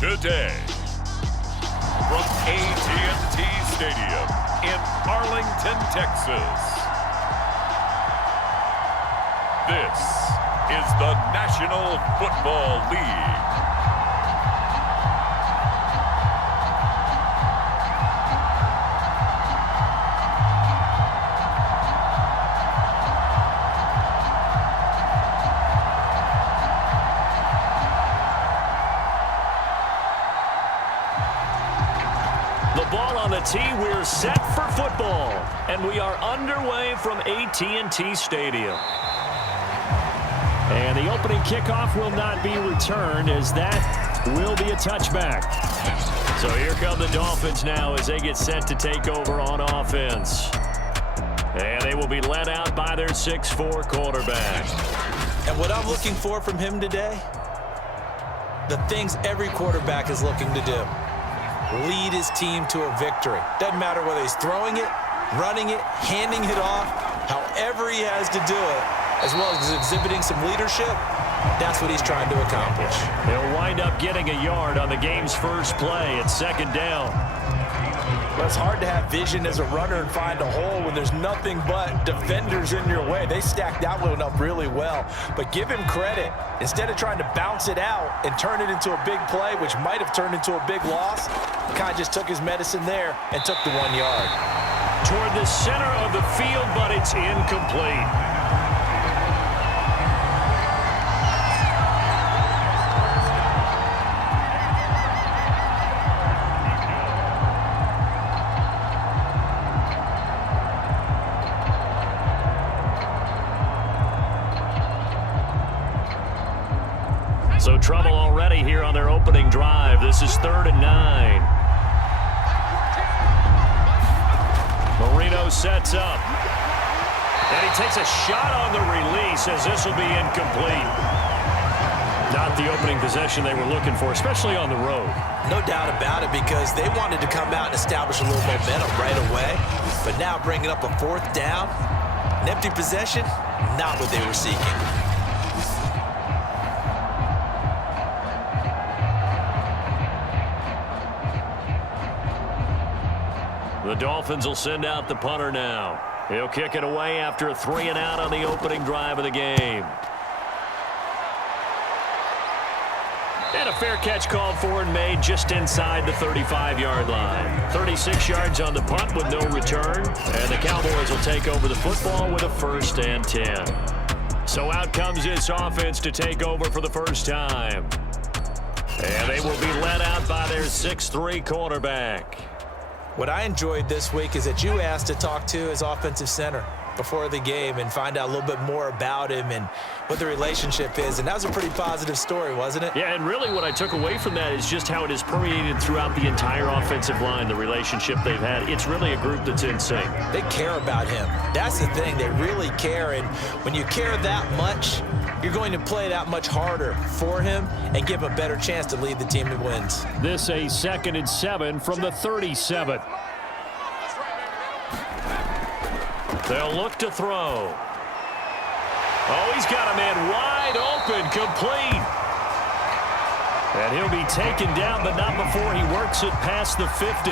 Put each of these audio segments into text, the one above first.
today. From AT&T Stadium in Arlington, Texas. This is the National Football League. On the tee, we're set for football, and we are underway from AT&T Stadium. And the opening kickoff will not be returned, as that will be a touchback. So here come the Dolphins now as they get set to take over on offense. And they will be led out by their 6'4" quarterback. And what I'm looking for from him today, the things every quarterback is looking to do. Lead his team to a victory. Doesn't matter whether he's throwing it, running it, handing it off, however he has to do it, as well as exhibiting some leadership, that's what he's trying to accomplish. They'll wind up getting a yard on the game's first play at second down. Well, it's hard to have vision as a runner and find a hole when there's nothing but defenders in your way. They stacked that one up really well. But give him credit. Instead of trying to bounce it out and turn it into a big play, which might have turned into a big loss, he kind of just took his medicine there and took the 1 yard. Toward the center of the field, but it's incomplete. So trouble already here on their opening drive. This is 3rd and 9. Marino sets up. And he takes a shot on the release as this will be incomplete. Not the opening possession they were looking for, especially on the road. No doubt about it, because they wanted to come out and establish a little momentum right away. But now bringing up a 4th down, an empty possession, not what they were seeking. The Dolphins will send out the punter now. He'll kick it away after a 3-and-out on the opening drive of the game. And a fair catch called for and made just inside the 35-yard line. 36 yards on the punt with no return. And the Cowboys will take over the football with a 1st and 10. So out comes this offense to take over for the first time. And they will be led out by their 6'3" quarterback. What I enjoyed this week is that you asked to talk to his offensive center before the game and find out a little bit more about him and what the relationship is. And that was a pretty positive story, wasn't it? Yeah, and really what I took away from that is just how it is permeated throughout the entire offensive line, the relationship they've had. It's really a group that's in sync. They care about him. That's the thing. They really care. And when you care that much, you're going to play that much harder for him and give him a better chance to lead the team to wins. This a 2nd and 7 from the 37. They'll look to throw. Oh, he's got a man wide open, complete. And he'll be taken down, but not before he works it past the 50.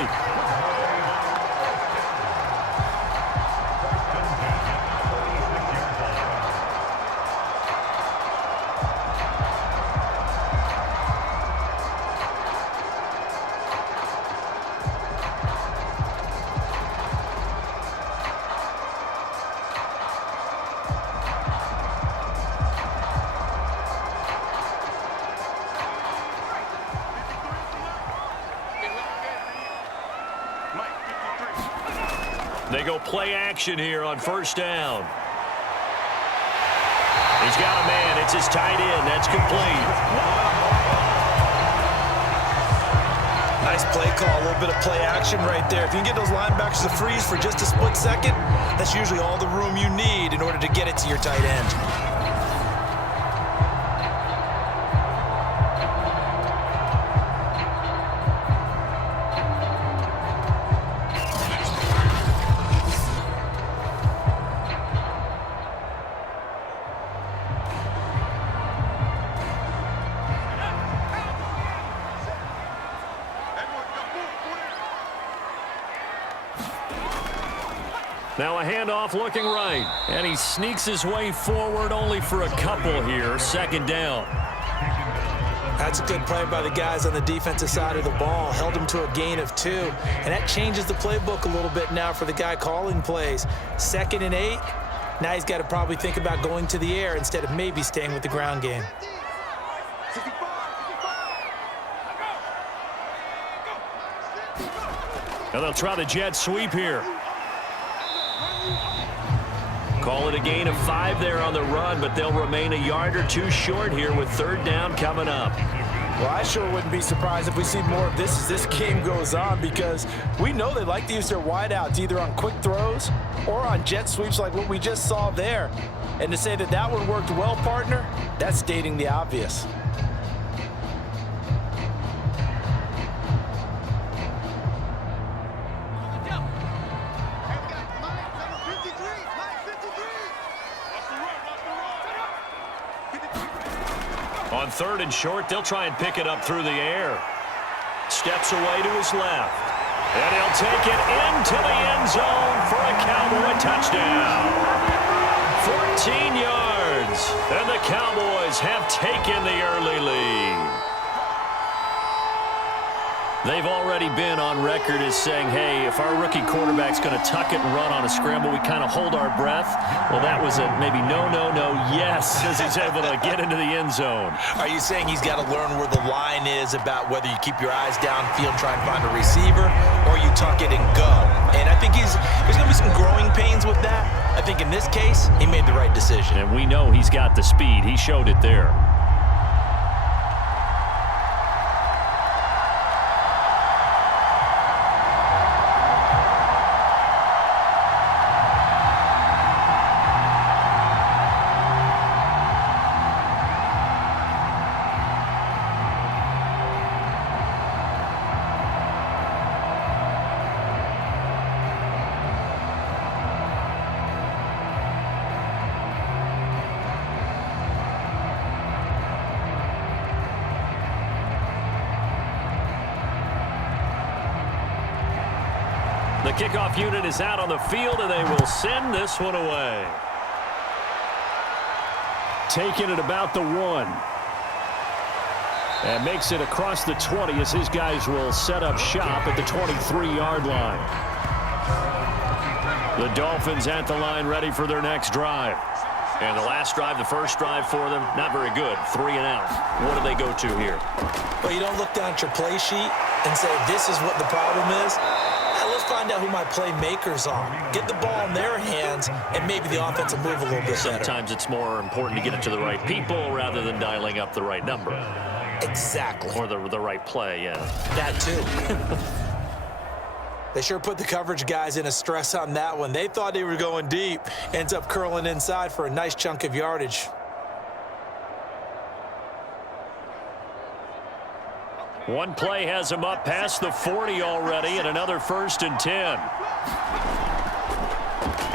They go play action here on 1st down. He's got a man. It's his tight end. That's complete. Nice play call. A little bit of play action right there. If you can get those linebackers to freeze for just a split second, that's usually all the room you need in order to get it to your tight end. Now a handoff looking right. And he sneaks his way forward only for a couple here. Second down. That's a good play by the guys on the defensive side of the ball. Held him to a gain of 2. And that changes the playbook a little bit now for the guy calling plays. 2nd and 8. Now he's got to probably think about going to the air instead of maybe staying with the ground game. Now they'll try the jet sweep here. Call it a gain of 5 there on the run, but they'll remain a yard or 2 short here with 3rd down coming up. Well, I sure wouldn't be surprised if we see more of this as this game goes on, because we know they like to use their wideouts either on quick throws or on jet sweeps like what we just saw there. And to say that that one worked well, partner, that's stating the obvious. On 3rd and short, they'll try and pick it up through the air. Steps away to his left. And he'll take it into the end zone for a Cowboy touchdown. 14 yards, and the Cowboys have taken the early lead. They've already been on record as saying, hey, if our rookie quarterback's going to tuck it and run on a scramble, we kind of hold our breath. Well, that was a maybe no, yes, as he's able to get into the end zone. Are you saying he's got to learn where the line is about whether you keep your eyes downfield, try and find a receiver, or you tuck it and go? And I think there's going to be some growing pains with that. I think in this case, he made the right decision. And we know he's got the speed. He showed it there. The kickoff unit is out on the field, and they will send this one away. Taking it about the 1. And makes it across the 20 as his guys will set up shop at the 23-yard line. The Dolphins at the line ready for their next drive. And the last drive, the first drive for them, not very good. 3 and out. What do they go to here? Well, you don't look down at your play sheet and say, this is what the problem is. Let's find out who my playmakers are. Get the ball in their hands, and maybe the offense will move a little bit better. Sometimes it's more important to get it to the right people rather than dialing up the right number. Exactly. Or the right play, yeah. That too. They sure put the coverage guys in a stress on that one. They thought they were going deep. Ends up curling inside for a nice chunk of yardage. One play has him up past the 40 already, and another 1st and 10.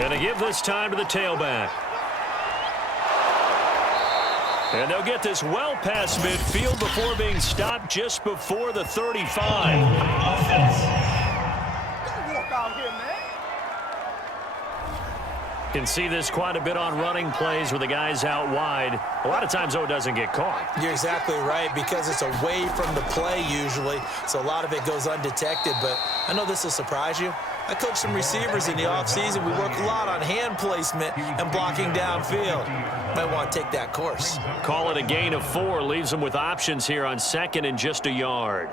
And they give this time to the tailback. And they'll get this well past midfield before being stopped just before the 35. Can see this quite a bit on running plays where the guy's out wide. A lot of times, though, it doesn't get caught. You're exactly right, because it's away from the play usually, so a lot of it goes undetected. But I know this will surprise you. I coached some receivers in the offseason. We work a lot on hand placement and blocking downfield. Might want to take that course. Call it a gain of 4. Leaves them with options here on 2nd and just a yard.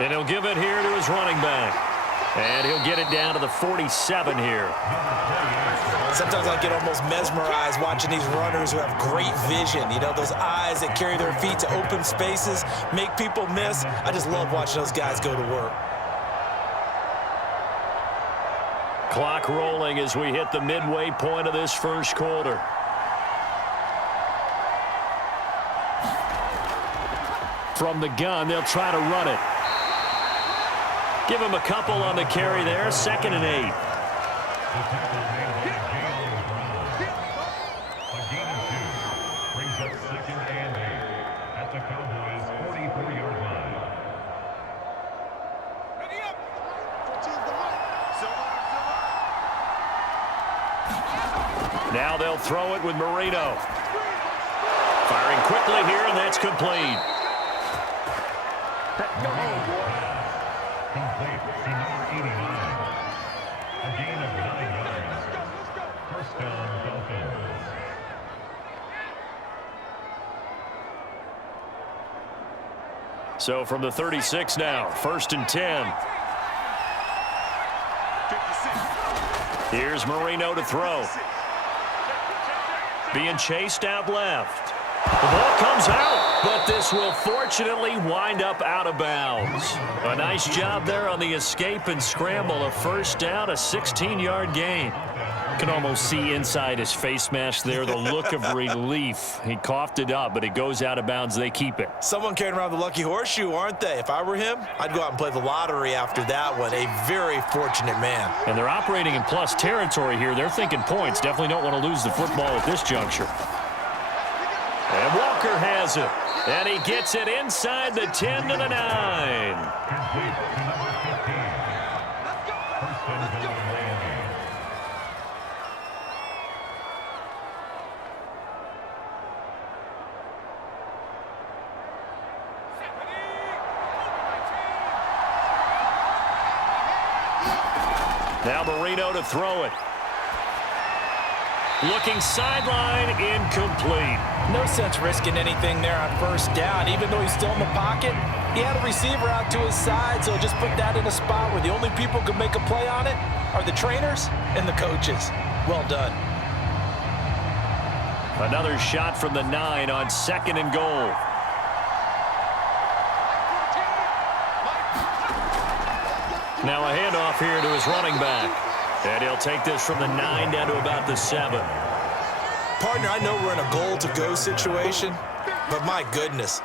And he'll give it here to his running back. And he'll get it down to the 47 here. Sometimes I get almost mesmerized watching these runners who have great vision. You know, those eyes that carry their feet to open spaces, make people miss. I just love watching those guys go to work. Clock rolling as we hit the midway point of this first quarter. From the gun, they'll try to run it. Give him a couple on the carry there. 2nd and 8. Now they'll throw it with Marino. Firing quickly here, and that's complete. Complete to number 89. A gain of 9 yards. First down, Dolphins. So from the 36 now, 1st and 10. Here's Marino to throw. Being chased out left. The ball comes out, but this will fortunately wind up out of bounds. A nice job there on the escape and scramble. A first down, a 16-yard gain. You can almost see inside his face mask there the look of relief. He coughed it up, but it goes out of bounds. They keep it. Someone carrying around the lucky horseshoe, aren't they? If I were him, I'd go out and play the lottery after that one. A very fortunate man. And they're operating in plus territory here. They're thinking points. Definitely don't want to lose the football at this juncture. And Walker has it. And he gets it inside the 10 to the 9. Complete to number 15. First and goal, Miami. Now Marino to throw it. Looking sideline, incomplete. No sense risking anything there on first down. Even though he's still in the pocket, he had a receiver out to his side, so just put that in a spot where the only people who can make a play on it are the trainers and the coaches. Well done. Another shot from the 9 on 2nd and goal. Now a handoff here to his running back. And he'll take this from the 9 down to about the 7. Partner, I know we're in a goal-to-go situation, but my goodness,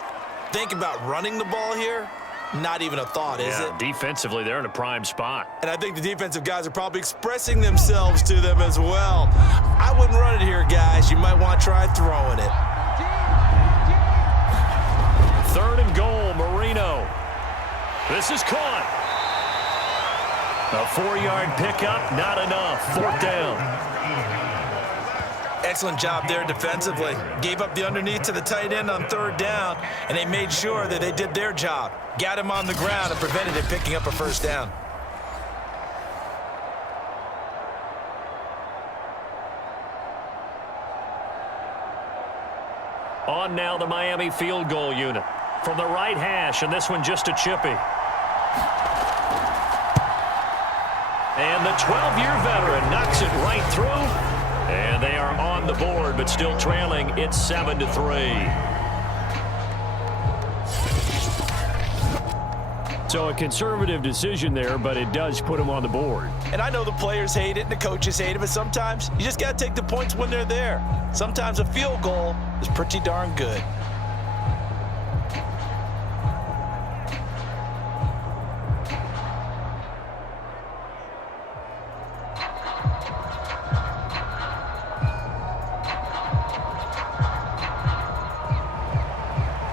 think about running the ball here. Not even a thought, is it? Defensively, they're in a prime spot. And I think the defensive guys are probably expressing themselves to them as well. I wouldn't run it here, guys. You might want to try throwing it. 3rd and goal, Marino. This is caught. A 4-yard pickup, not enough. 4th down. Excellent job there defensively. Gave up the underneath to the tight end on 3rd down, and they made sure that they did their job. Got him on the ground and prevented him picking up a first down. On now the Miami field goal unit. From the right hash, and this one just a chippy. And the 12-year veteran knocks it right through. And they are on the board, but still trailing. It's 7-3. So a conservative decision there, but it does put them on the board. And I know the players hate it and the coaches hate it, but sometimes you just got to take the points when they're there. Sometimes a field goal is pretty darn good.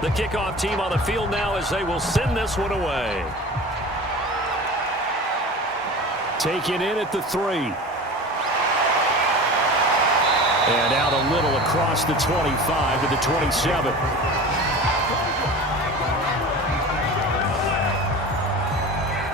The kickoff team on the field now as they will send this one away. Taken in at the 3. And out a little across the 25 to the 27.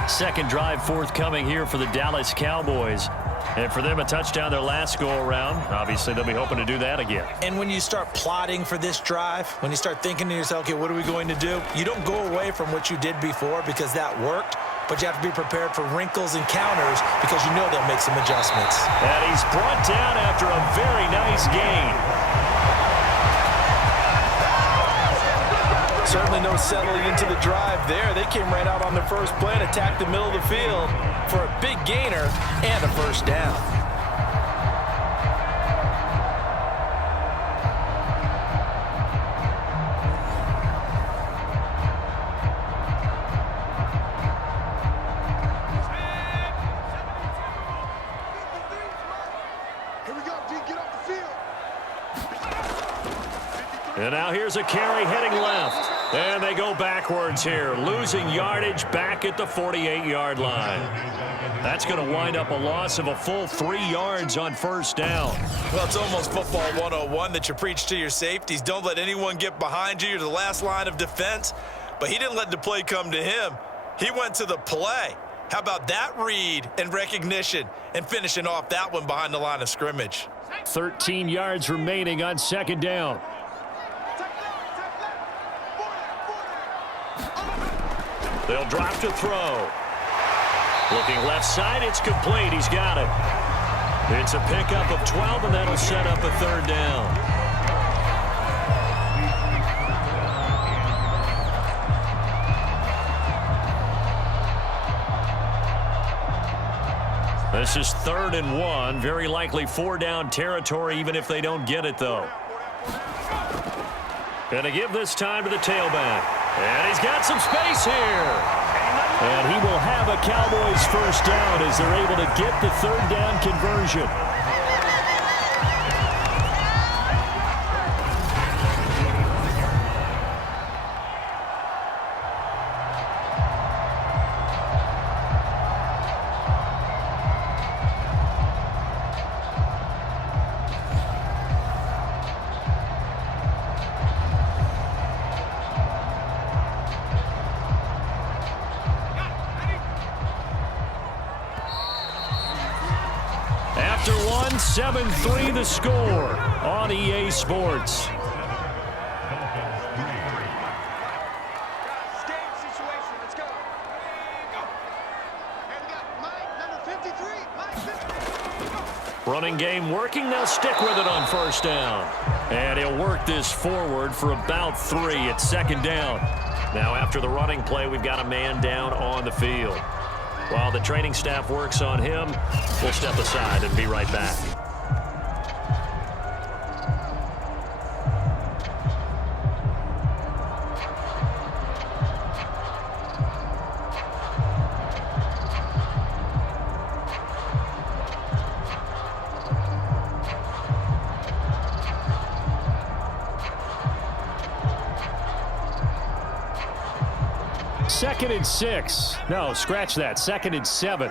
Second drive forthcoming here for the Dallas Cowboys. And for them, a touchdown their last go-around. Obviously, they'll be hoping to do that again. And when you start plotting for this drive, when you start thinking to yourself, okay, what are we going to do? You don't go away from what you did before because that worked, but you have to be prepared for wrinkles and counters because you know they'll make some adjustments. And he's brought down after a very nice gain. Certainly no settling into the drive there. They came right out on the first play and attacked the middle of the field for a big gainer and a first down. And now here's a carry heading left. And they go backwards here, losing yardage back at the 48-yard line. That's going to wind up a loss of a full 3 yards on first down. Well, it's almost football 101 that you preach to your safeties. Don't let anyone get behind you. You're the last line of defense. But he didn't let the play come to him. He went to the play. How about that read and recognition and finishing off that one behind the line of scrimmage? 13 yards remaining on second down. They'll drop to throw. Looking left side, it's complete. He's got it. It's a pickup of 12, and that'll set up a third down. This is 3rd and 1. Very likely 4-down territory, even if they don't get it, though. Gonna give this time to the tailback. And he's got some space here. And he will have a Cowboys first down as they're able to get the 3rd down conversion. After one, 7-3 the score on EA Sports. Running game working. They'll stick with it on first down. And he'll work this forward for about 3 at second down. Now after the running play, we've got a man down on the field. While the training staff works on him, we'll step aside and be right back. Second and 6. No, scratch that. 2nd and 7.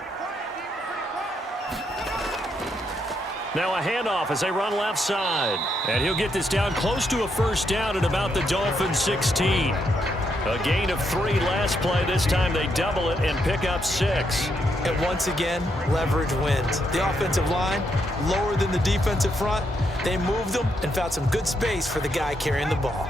Now a handoff as they run left side. And he'll get this down close to a first down at about the Dolphins 16. A gain of 3 last play. This time they double it and pick up 6. And once again, leverage wins. The offensive line, lower than the defensive front. They moved them and found some good space for the guy carrying the ball.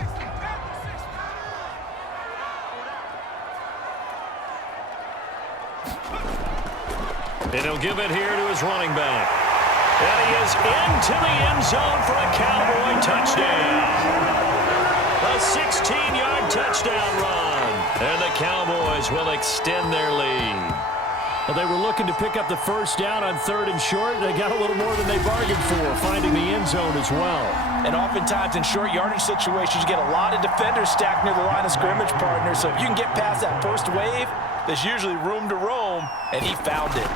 And he'll give it here to his running back. And he is into the end zone for a Cowboy touchdown. A 16-yard touchdown run. And the Cowboys will extend their lead. Well, they were looking to pick up the first down on 3rd and short. They got a little more than they bargained for, finding the end zone as well. And oftentimes in short yardage situations, you get a lot of defenders stacked near the line of scrimmage, partner. So if you can get past that first wave, there's usually room to roam, and he found it.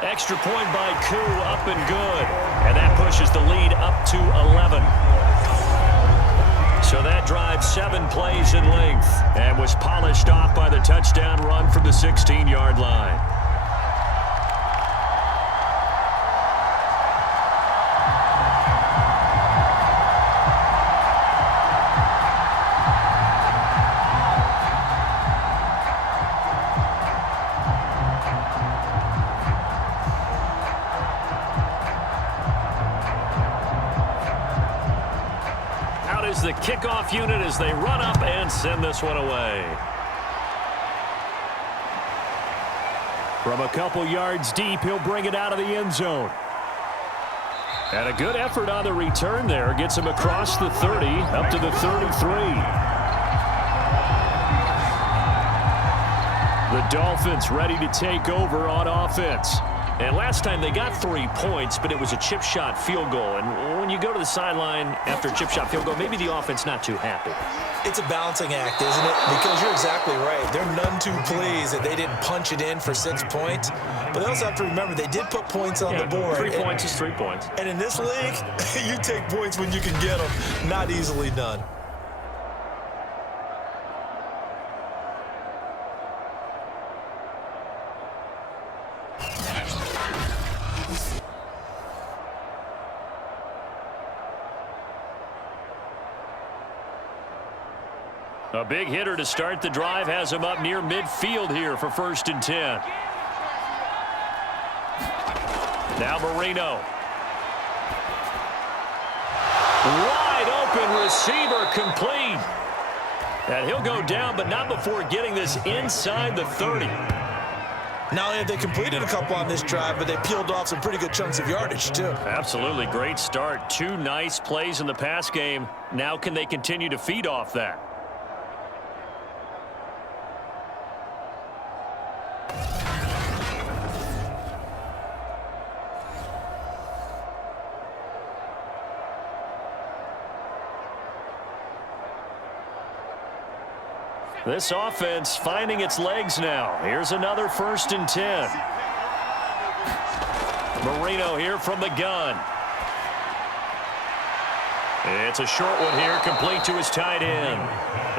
Extra point by Koo, up and good. And that pushes the lead up to 11. So that drive 7 plays in length and was polished off by the touchdown run from the 16-yard line. The kickoff unit as they run up and send this one away. From a couple yards deep, he'll bring it out of the end zone. And a good effort on the return there. Gets him across the 30, up to the 33. The Dolphins ready to take over on offense. And last time they got 3 points, but it was a chip shot field goal. And when you go to the sideline after a chip shot field goal, maybe the offense not too happy. It's a balancing act, isn't it? Because you're exactly right. They're none too pleased that they didn't punch it in for 6 points. But they also have to remember they did put points on the board. 3 points is 3 points. And in this league, you take points when you can get them. Not easily done. A big hitter to start the drive has him up near midfield here for 1st and 10. Now Marino. Wide open receiver complete. And he'll go down, but not before getting this inside the 30. Not only have they completed a couple on this drive, but they peeled off some pretty good chunks of yardage, too. Absolutely great start. 2 nice plays in the pass game. Now can they continue to feed off that? This offense finding its legs now. Here's another 1st and 10. Marino here from the gun. It's a short one here, complete to his tight end.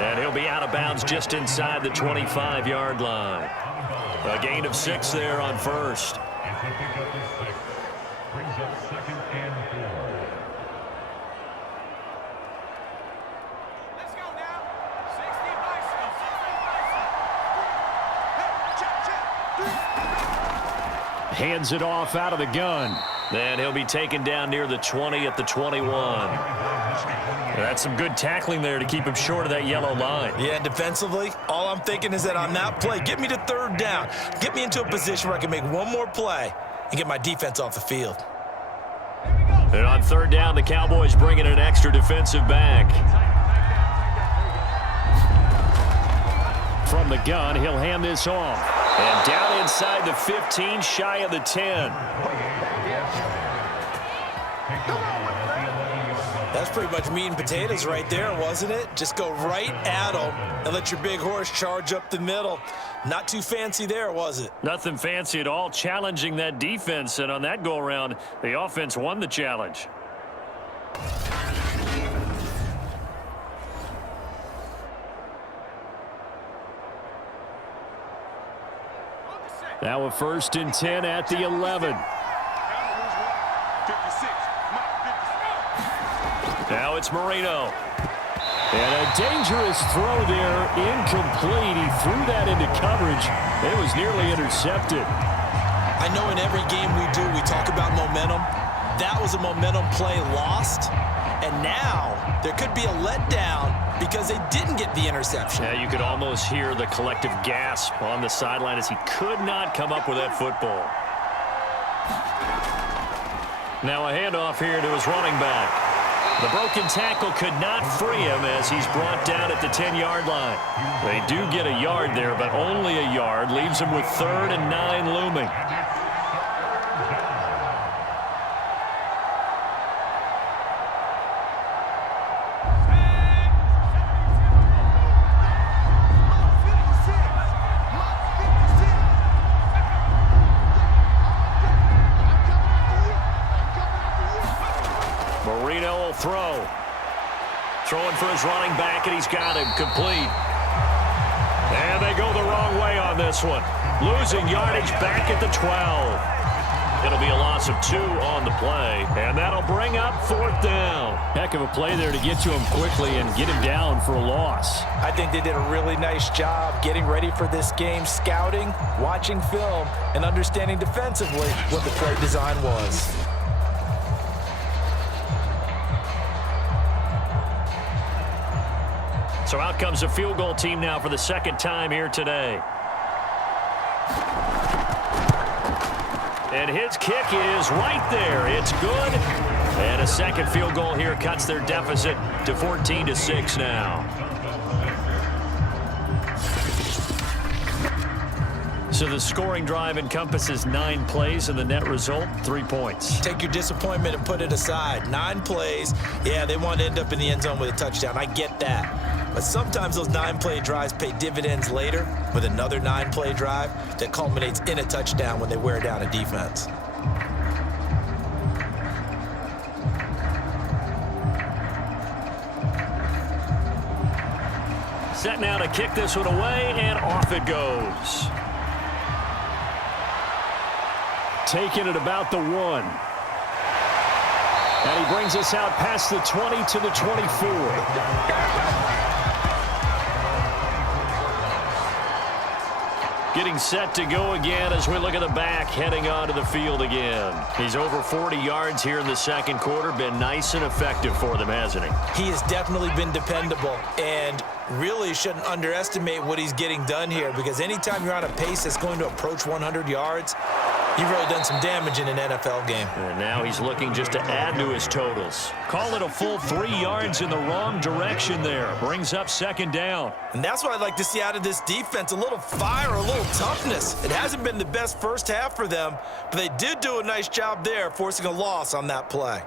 And he'll be out of bounds just inside the 25-yard line. A gain of 6 there on 1st. And to pick up his 6th. Brings up 2nd and 4. Hands it off out of the gun. And he'll be taken down near the 20 at the 21. That's some good tackling there to keep him short of that yellow line. Yeah, and defensively, all I'm thinking is that on that play, get me to 3rd down. Get me into a position where I can make one more play and get my defense off the field. And on 3rd down, the Cowboys bring in an extra defensive back. From the gun, he'll hand this off. And down inside the 15, shy of the 10. That's pretty much meat and potatoes right there, wasn't it? Just go right at them and let your big horse charge up the middle. Not too fancy there, was it? Nothing fancy at all, challenging that defense. And on that go-around, the offense won the challenge. Now a 1st and 10 at the 11. Now it's Marino. And a dangerous throw there, incomplete. He threw that into coverage. It was nearly intercepted. I know in every game we do, we talk about momentum. That was a momentum play lost. And now there could be a letdown because they didn't get the interception. Yeah, you could almost hear the collective gasp on the sideline as he could not come up with that football. Now a handoff here to his running back. The broken tackle could not free him as he's brought down at the 10-yard line. They do get a yard there, but only a yard. Leaves him with 3rd and 9 looming. Marino will throw. Throwing for his running back, and he's got him complete. And they go the wrong way on this one. Losing yardage back at the 12. It'll be a loss of 2 on the play, and that'll bring up 4th down. Heck of a play there to get to him quickly and get him down for a loss. I think they did a really nice job getting ready for this game, scouting, watching film, and understanding defensively what the play design was. So out comes a field goal team now for the 2nd time here today. And his kick is right there. It's good. And a 2nd field goal here cuts their deficit to 14-6 now. So the scoring drive encompasses 9 plays, and the net result, 3 points. Take your disappointment and put it aside. 9 plays. Yeah, they want to end up in the end zone with a touchdown. I get that. But sometimes those 9-play drives pay dividends later with another 9-play drive that culminates in a touchdown when they wear down a defense. Set now to kick this one away, and off it goes. Taking it about the 1. And he brings us out past the 20 to the 24. Getting set to go again as we look at the back heading onto the field again. He's over 40 yards here in the second quarter. Been nice and effective for them, hasn't he? He has definitely been dependable, and really shouldn't underestimate what he's getting done here, because anytime you're on a pace that's going to approach 100 yards, you've really done some damage in an NFL game. And now he's looking just to add to his totals. Call it a full 3 yards in the wrong direction there. Brings up second down. And that's what I'd like to see out of this defense, a little fire, a little toughness. It hasn't been the best first half for them, but they did do a nice job there, forcing a loss on that play.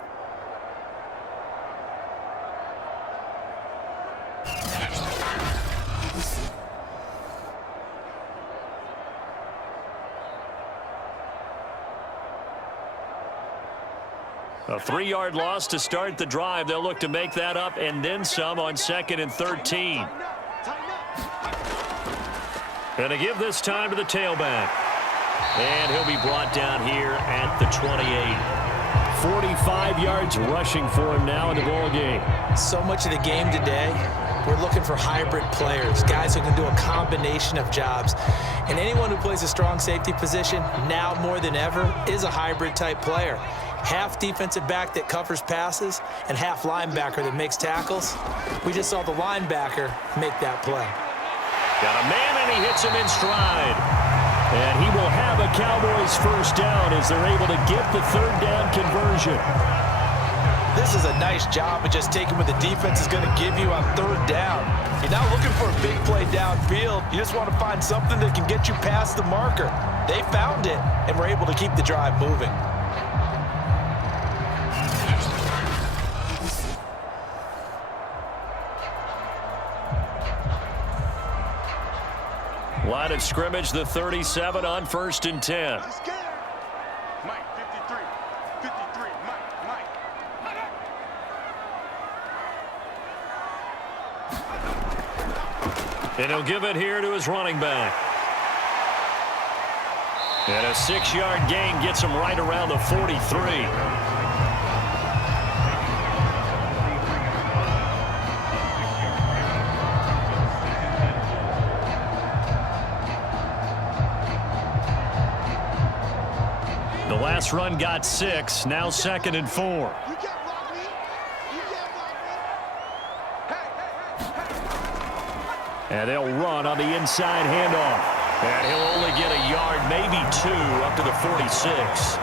A 3-yard loss to start the drive. They'll look to make that up and then some on 2nd and 13. And to give this time to the tailback. And he'll be brought down here at the 28. 45 yards rushing for him now in the ball game. So much of the game today, we're looking for hybrid players, guys who can do a combination of jobs. And anyone who plays a strong safety position, now more than ever, is a hybrid type player. Half defensive back that covers passes and half linebacker that makes tackles. We just saw the linebacker make that play. Got a man, and he hits him in stride. And he will have a Cowboys first down as they're able to get the third down conversion. This is a nice job of just taking what the defense is going to give you on third down. You're not looking for a big play downfield. You just want to find something that can get you past the marker. They found it and were able to keep the drive moving. Line of scrimmage, the 37 on 1st and 10. Mike, 53. 53, Mike. And he'll give it here to his running back. And a 6-yard gain gets him right around the 43. Last run got 6, now 2nd and 4. And they'll run on the inside handoff. And he'll only get a yard, maybe 2, up to the 46.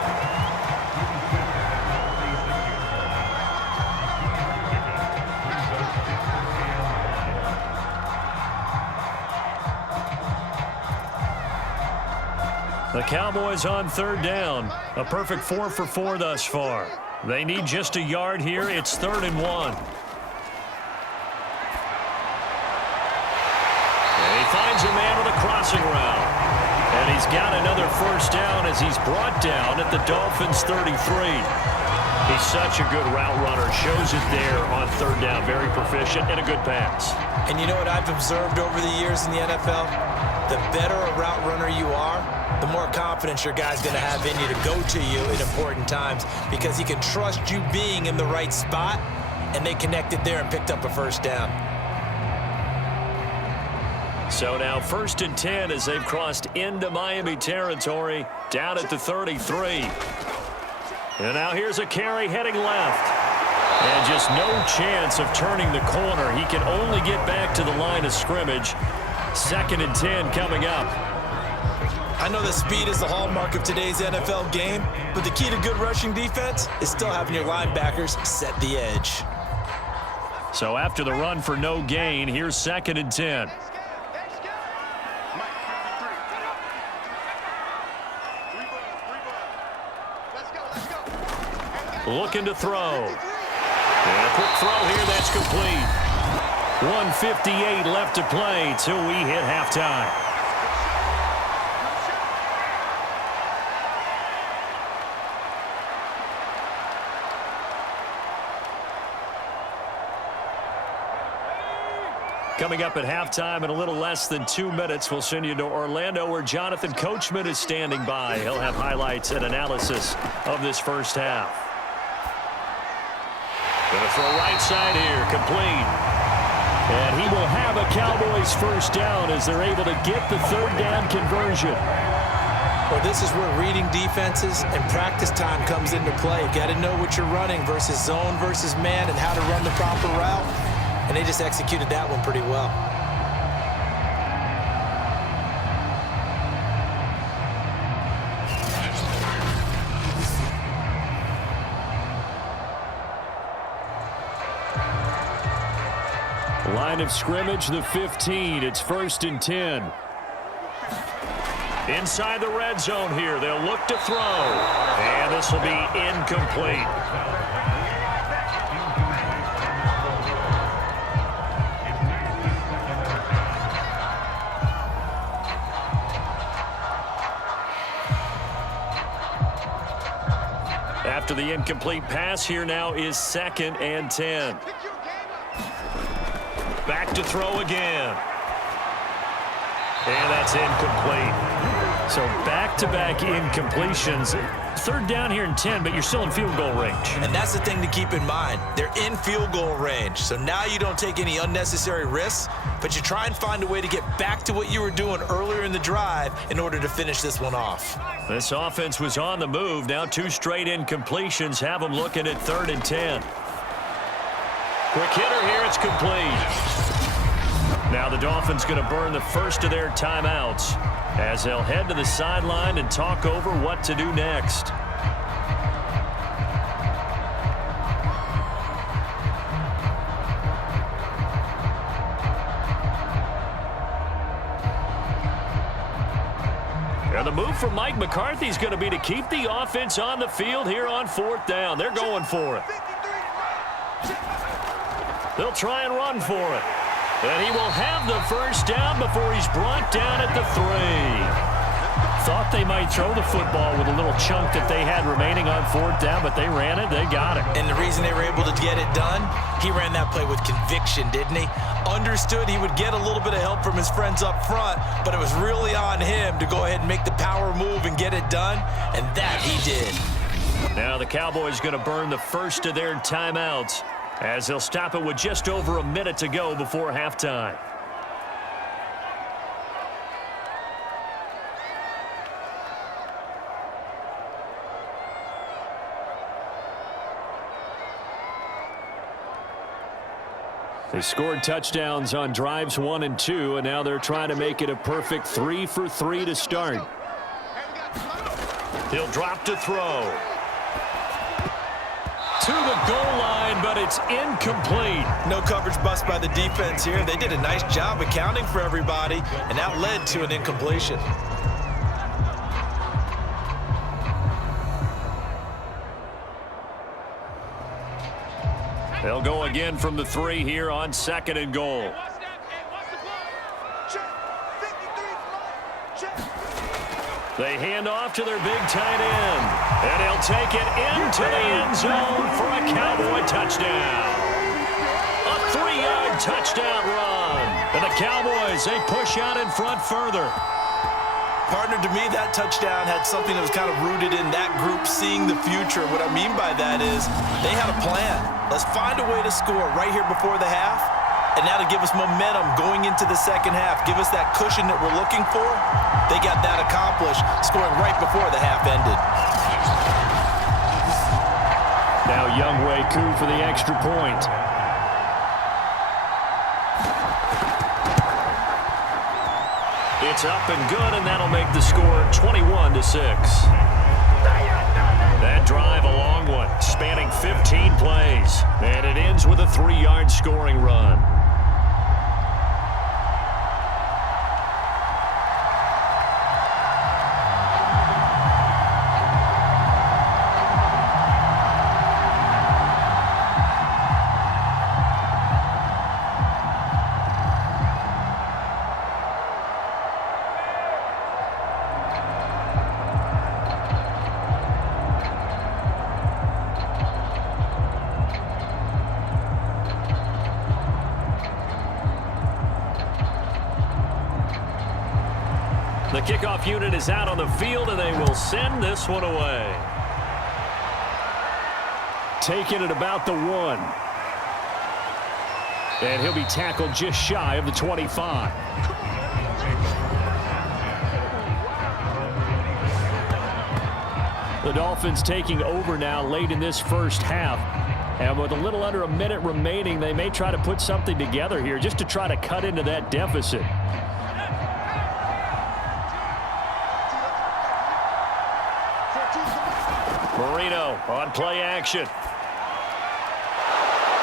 The Cowboys on third down. A perfect 4 for 4 thus far. They need just a yard here. It's 3rd and 1. And he finds a man with a crossing route. And he's got another first down as he's brought down at the Dolphins 33. He's such a good route runner. Shows it there on third down. Very proficient and a good pass. And you know what I've observed over the years in the NFL? The better a route runner you are, the more confidence your guy's going to have in you to go to you at important times, because he can trust you being in the right spot, and they connected there and picked up a first down. So now 1st and 10 as they've crossed into Miami territory, down at the 33. And now here's a carry heading left. And just no chance of turning the corner. He can only get back to the line of scrimmage. 2nd and 10 coming up. I know that speed is the hallmark of today's NFL game, but the key to good rushing defense is still having your linebackers set the edge. So after the run for no gain, here's 2nd and 10. Looking to throw. And a quick throw here, that's complete. 1:58 left to play till we hit halftime. Coming up at halftime in a little less than 2 minutes, we'll send you to Orlando where Jonathan Coachman is standing by. He'll have highlights and analysis of this first half. Gonna throw right side here, complete. And he will have a Cowboys first down as they're able to get the third down conversion. Well, this is where reading defenses and practice time comes into play. Got to know what you're running versus zone versus man and how to run the proper route. And they just executed that one pretty well. Line of scrimmage, the 15. It's 1st and 10. Inside the red zone here. They'll look to throw. And this will be incomplete. After the incomplete pass, here now is 2nd and 10. Back to throw again. And that's incomplete. So back-to-back incompletions. 3rd down here and 10, but you're still in field goal range. And that's the thing to keep in mind. They're in field goal range. So now you don't take any unnecessary risks, but you try and find a way to get back to what you were doing earlier in the drive in order to finish this one off. This offense was on the move. Now 2 straight incompletions have them looking at 3rd and 10. Quick hitter here. It's complete. Now the Dolphins going to burn the first of their timeouts as they'll head to the sideline and talk over what to do next. And the move from Mike McCarthy is going to be to keep the offense on the field here on 4th down. They're going for it. They'll try and run for it. And he will have the first down before he's brought down at the 3. Thought they might throw the football with a little chunk that they had remaining on 4th down, but they ran it. They got it. And the reason they were able to get it done, he ran that play with conviction, didn't he? Understood he would get a little bit of help from his friends up front, but it was really on him to go ahead and make the power move and get it done, and that he did. Now the Cowboys going to burn the first of their timeouts as they'll stop it with just over a minute to go before halftime. They scored touchdowns on drives 1 and 2, and now they're trying to make it a perfect 3 for 3 to start. He'll drop to throw. To the goal line, but it's incomplete. No coverage bust by the defense here. They did a nice job accounting for everybody, and that led to an incompletion. They'll go again from the 3 here on 2nd and goal. They hand off to their big tight end. And he'll take it into the end zone for a Cowboy touchdown. A 3-yard touchdown run. And the Cowboys, they push out in front further. Partner, to me, that touchdown had something that was kind of rooted in that group seeing the future. What I mean by that is they had a plan. Let's find a way to score right here before the half. And now to give us momentum going into the second half, give us that cushion that we're looking for. They got that accomplished, scoring right before the half ended. Now Younghoe Koo for the extra point. It's up and good, and that'll make the score 21-6. That drive, a long one, spanning 15 plays. And it ends with a 3-yard scoring run. The kickoff unit is out on the field, and they will send this one away. Taking it about the 1. And he'll be tackled just shy of the 25. The Dolphins taking over now late in this first half. And with a little under a minute remaining, they may try to put something together here just to try to cut into that deficit. Marino on play action.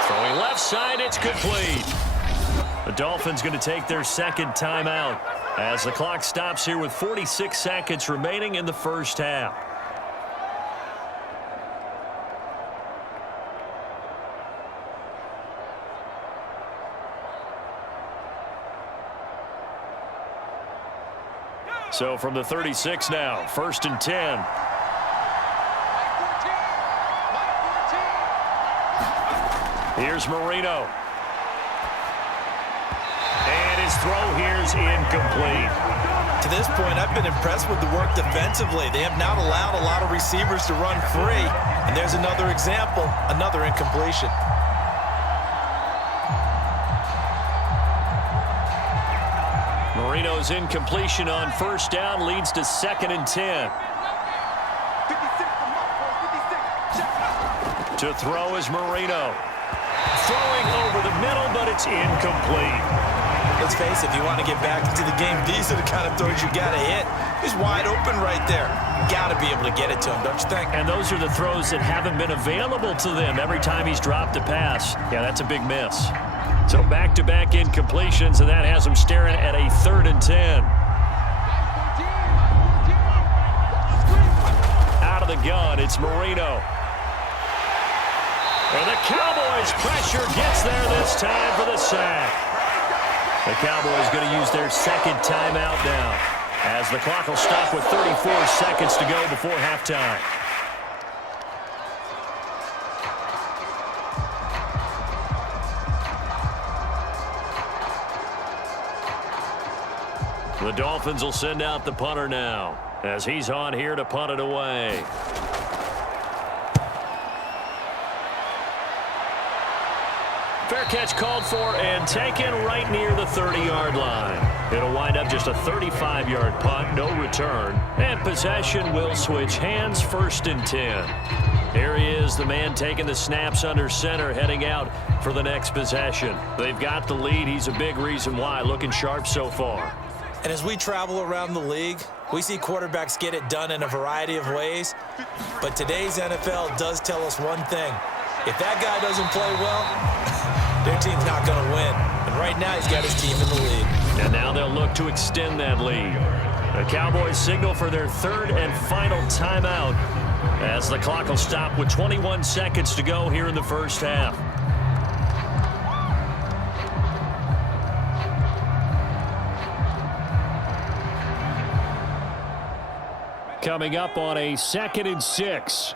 Throwing left side, it's complete. The Dolphins going to take their second timeout as the clock stops here with 46 seconds remaining in the first half. So from the 36 now, 1st and 10. Here's Marino. And his throw here's incomplete. To this point, I've been impressed with the work defensively. They have not allowed a lot of receivers to run free. And there's another example, another incompletion. Marino's incompletion on first down leads to 2nd and 10. To throw is Marino. Throwing over the middle, but it's incomplete. Let's face it, if you want to get back into the game, these are the kind of throws you got to hit. He's wide open right there. Got to be able to get it to him, don't you think? And those are the throws that haven't been available to them every time he's dropped a pass. Yeah, that's a big miss. So back-to-back incompletions, and that has him staring at a 3rd and 10. Out of the gun, it's Marino. And the Cowboys' pressure gets there this time for the sack. The Cowboys going to use their second timeout now, as the clock will stop with 34 seconds to go before halftime. The Dolphins will send out the punter now, as he's on here to punt it away. Fair catch called for and taken right near the 30-yard line. It'll wind up just a 35-yard punt, no return. And possession will switch hands, 1st and 10. Here he is, the man taking the snaps under center, heading out for the next possession. They've got the lead. He's a big reason why, looking sharp so far. And as we travel around the league, we see quarterbacks get it done in a variety of ways. But today's NFL does tell us one thing. If that guy doesn't play well, their team's not going to win. And right now, he's got his team in the lead. And now they'll look to extend that lead. The Cowboys signal for their 3rd and final timeout, as the clock will stop with 21 seconds to go here in the first half. Coming up on a 2nd and 6.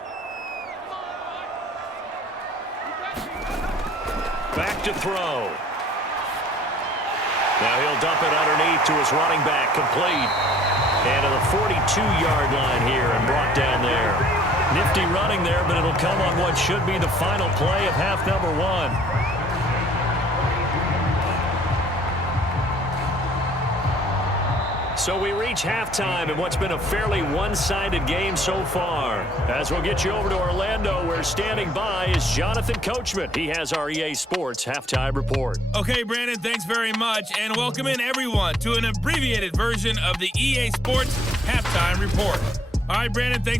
Back to throw. Now he'll dump it underneath to his running back, complete. And to the 42-yard line here and brought down there. Nifty running there, but it'll come on what should be the final play of half number 1. So we reach halftime in what's been a fairly one-sided game so far. As we'll get you over to Orlando, where standing by is Jonathan Coachman. He has our EA Sports Halftime Report. Okay, Brandon, thanks very much, and welcome in everyone to an abbreviated version of the EA Sports Halftime Report. All right, Brandon, thanks.